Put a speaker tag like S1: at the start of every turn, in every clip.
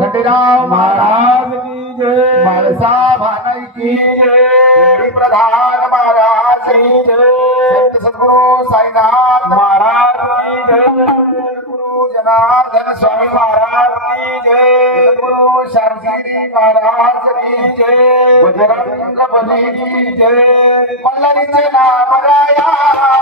S1: खंडेराव महाराज की जय। माळसा भानई की जय। प्रधान महाराज की जय। संत सद्गुरु साईनाथ महाराज की जय। गुरु जनार्दन स्वामी महाराज की जय। गुरु शांती महाराज की जय। बजरंग बली की जय। मल्हारीचे नाम राया।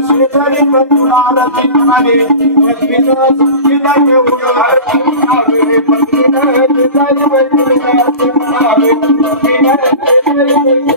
S2: शेजारी आरती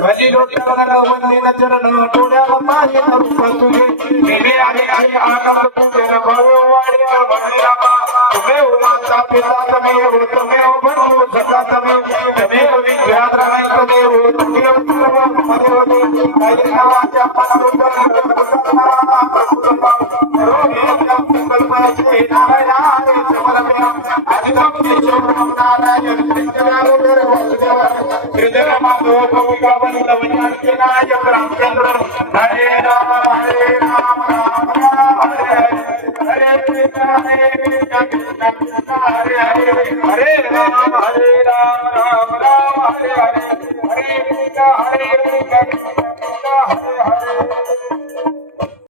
S2: भजी डोक्याला वंदे चरण डोळ्याला रूप तुझे आणि आनंद तुझे भगवाड्या भगवाबा तुम्ही उमाचा पिता तमेव तमेव बंधू सखा विघ्नात सर्व काही नावाच्या Thank you. राम हरे राम राम हरे हरे हरे हरे हरे राम राम हरे हरे